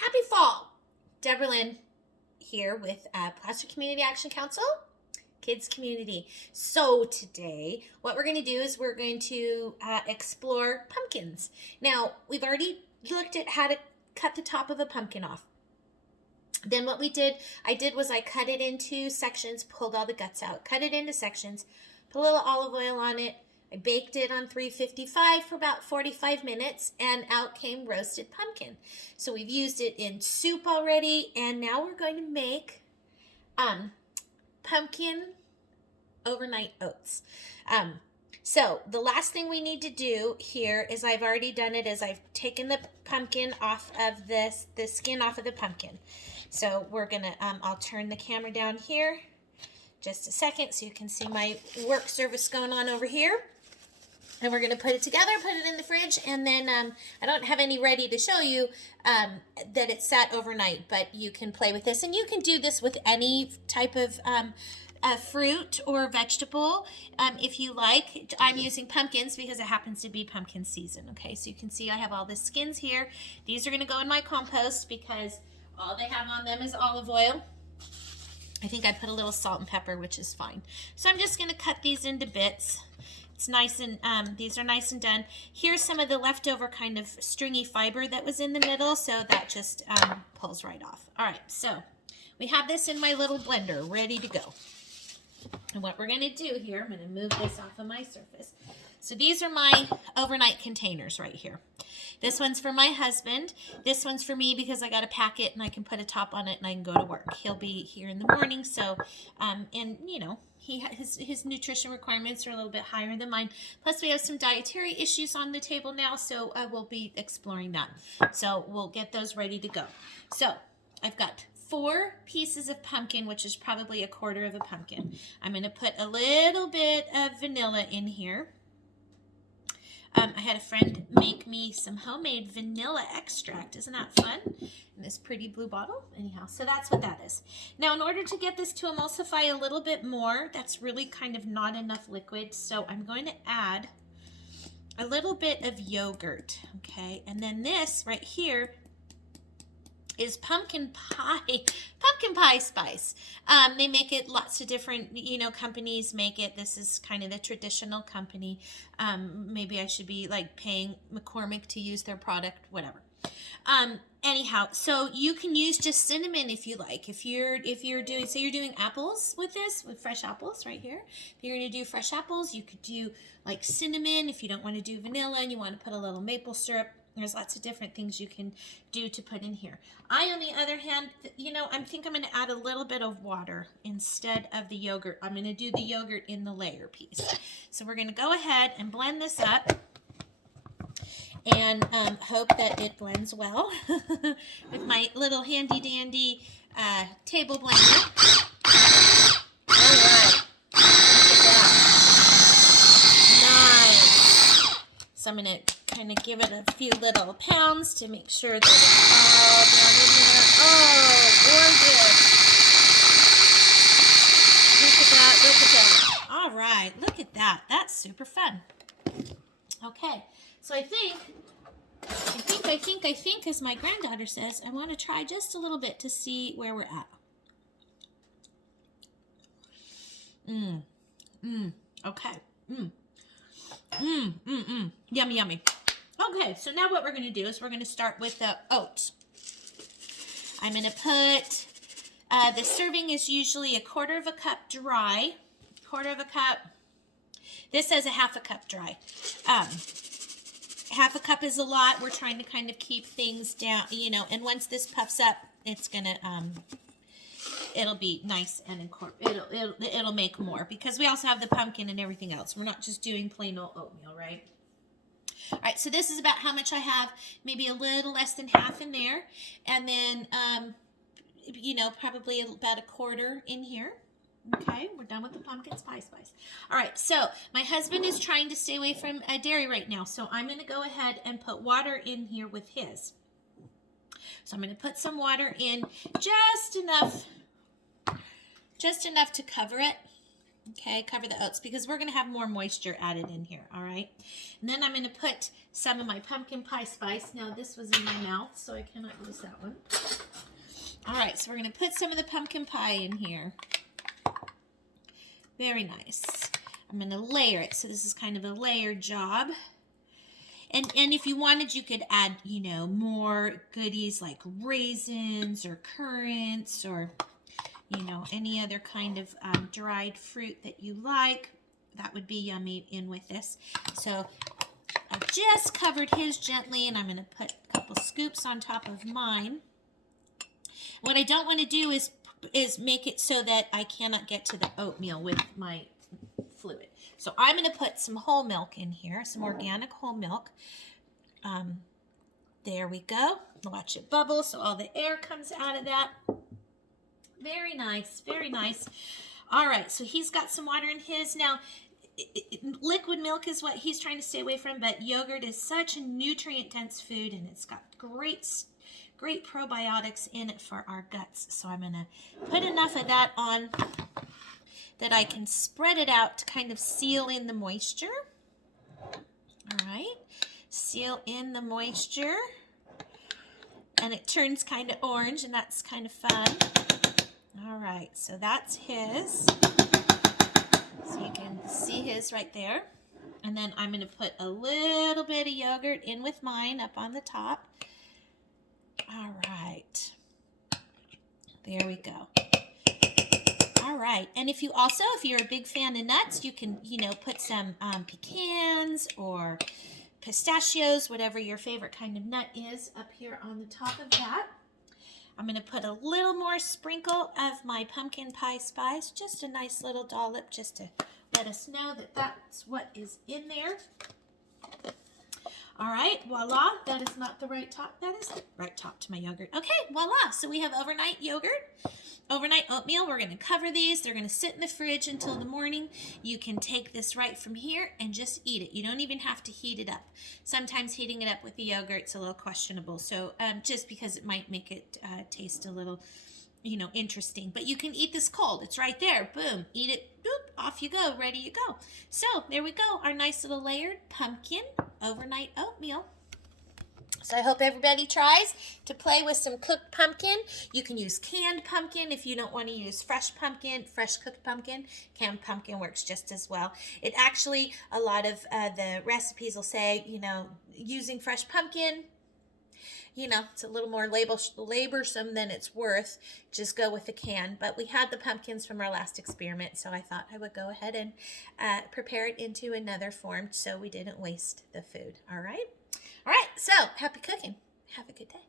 Happy fall! Deborah Lynn here with Plaster Community Action Council, Kids Community. So today, what we're going to do is we're going to explore pumpkins. Now, we've already looked at how to cut the top of a pumpkin off. Then what I did was I cut it into sections, pulled all the guts out, cut it into sections, put a little olive oil on it. I baked it on 355 for about 45 minutes, and out came roasted pumpkin. So we've used it in soup already, and now we're going to make pumpkin overnight oats. So the last thing we need to do here is I've already done it, is I've taken the pumpkin off of the skin off of the pumpkin. So we're gonna, I'll turn the camera down here just a second so you can see my work service going on over here. And we're going to put it together, put it in the fridge, and then I don't have any ready to show you that it sat overnight, but you can play with this. And you can do this with any type of fruit or vegetable if you like. I'm using pumpkins because it happens to be pumpkin season, okay? So you can see I have all the skins here. These are going to go in my compost because all they have on them is olive oil. I think I put a little salt and pepper, which is fine. So I'm just going to cut these into bits. It's nice and, these are nice and done. Here's some of the leftover kind of stringy fiber that was in the middle, so that just pulls right off. All right, so we have this in my little blender ready to go. And what we're going to do here, I'm going to move this off of my surface. So these are my overnight containers right here. This one's for my husband. This one's for me because I got a packet and I can put a top on it and I can go to work. He'll be here in the morning, so, and you know, his nutrition requirements are a little bit higher than mine. Plus, we have some dietary issues on the table now, so we'll be exploring that. So we'll get those ready to go. So I've got 4 pieces of pumpkin, which is probably 1/4 of a pumpkin. I'm going to put a little bit of vanilla in here. I had a friend make me some homemade vanilla extract. Isn't that fun? In this pretty blue bottle. Anyhow, so that's what that is. Now, in order to get this to emulsify a little bit more, that's really kind of not enough liquid. So I'm going to add a little bit of yogurt, okay? And then this right here is pumpkin pie spice. They make it, lots of different, companies make it. This is kind of the traditional company. Maybe I should be like paying McCormick to use their product, whatever. Anyhow, so you can use just cinnamon if you like. If you're doing, say you're doing apples with this, with fresh apples right here. If you're going to do fresh apples, you could do like cinnamon. If you don't want to do vanilla and you want to put a little maple syrup, there's lots of different things you can do to put in here. I, on the other hand, I think I'm going to add a little bit of water instead of the yogurt. I'm going to do the yogurt in the layer piece. So we're going to go ahead and blend this up and hope that it blends well with my little handy dandy table blender. All right. Look at that. Nice. So I'm going to kind of give it a few little pounds to make sure that it's all down in there. Oh, gorgeous. Look at that, look at that. All right, look at that. That's super fun. Okay, so I think, as my granddaughter says, I want to try just a little bit to see where we're at. Okay. Yummy, yummy. Okay, so now what we're going to do is we're going to start with the oats. I'm going to put, the serving is usually 1/4 of a cup dry, 1/4 of a cup. This says 1/2 cup dry. 1/2 cup is a lot. We're trying to kind of keep things down, and once this puffs up, it's going to, it'll be nice and it'll make more because we also have the pumpkin and everything else. We're not just doing plain old oatmeal, right? All right, so this is about how much I have, maybe a little less than half in there. And then, probably about 1/4 in here. Okay, we're done with the pumpkin pie spice. All right, so my husband is trying to stay away from dairy right now. So I'm going to go ahead and put water in here with his. So I'm going to put some water in, just enough to cover it. Okay, cover the oats because we're going to have more moisture added in here, all right? And then I'm going to put some of my pumpkin pie spice. Now, this was in my mouth, so I cannot use that one. All right, so we're going to put some of the pumpkin pie in here. Very nice. I'm going to layer it, so this is kind of a layered job. And if you wanted, you could add, you know, more goodies like raisins or currants or, you know, any other kind of dried fruit that you like. That would be yummy in with this. So I've just covered his gently, and I'm going to put a couple scoops on top of mine. What I don't want to do is make it so that I cannot get to the oatmeal with my fluid. So I'm going to put some whole milk in here, some organic whole milk. There we go. Watch it bubble so all the air comes out of that. Very nice, very nice. All right, so he's got some water in his. Now, liquid milk is what he's trying to stay away from, but yogurt is such a nutrient-dense food, and it's got great probiotics in it for our guts. So I'm going to put enough of that on that I can spread it out to kind of seal in the moisture. All right, seal in the moisture. And it turns kind of orange, and that's kind of fun. All right, so that's his. So you can see his right there. And then I'm going to put a little bit of yogurt in with mine up on the top. All right. There we go. All right. And if you're a big fan of nuts, you can, you know, put some pecans or pistachios, whatever your favorite kind of nut is, up here on the top of that. I'm going to put a little more sprinkle of my pumpkin pie spice, just a nice little dollop, just to let us know that that's what is in there. All right, voila, that is not the right top. That is the right top to my yogurt. Okay, voila, so we have overnight yogurt, overnight oatmeal. We're going to cover these. They're going to sit in the fridge until the morning. You can take this right from here and just eat it. You don't even have to heat it up. Sometimes heating it up with the yogurt's a little questionable, so just because it might make it taste a little, you know, interesting. But you can eat this cold. It's right there. Boom. Eat it. Boop. Off you go. Ready you go. So there we go. Our nice little layered pumpkin overnight oatmeal. So I hope everybody tries to play with some cooked pumpkin. You can use canned pumpkin if you don't want to use fresh pumpkin, fresh cooked pumpkin. Canned pumpkin works just as well. It actually, a lot of the recipes will say, you know, using fresh pumpkin, you know, it's a little more laborsome than it's worth. Just go with the can. But we had the pumpkins from our last experiment, so I thought I would go ahead and prepare it into another form so we didn't waste the food. All right? All right, so happy cooking. Have a good day.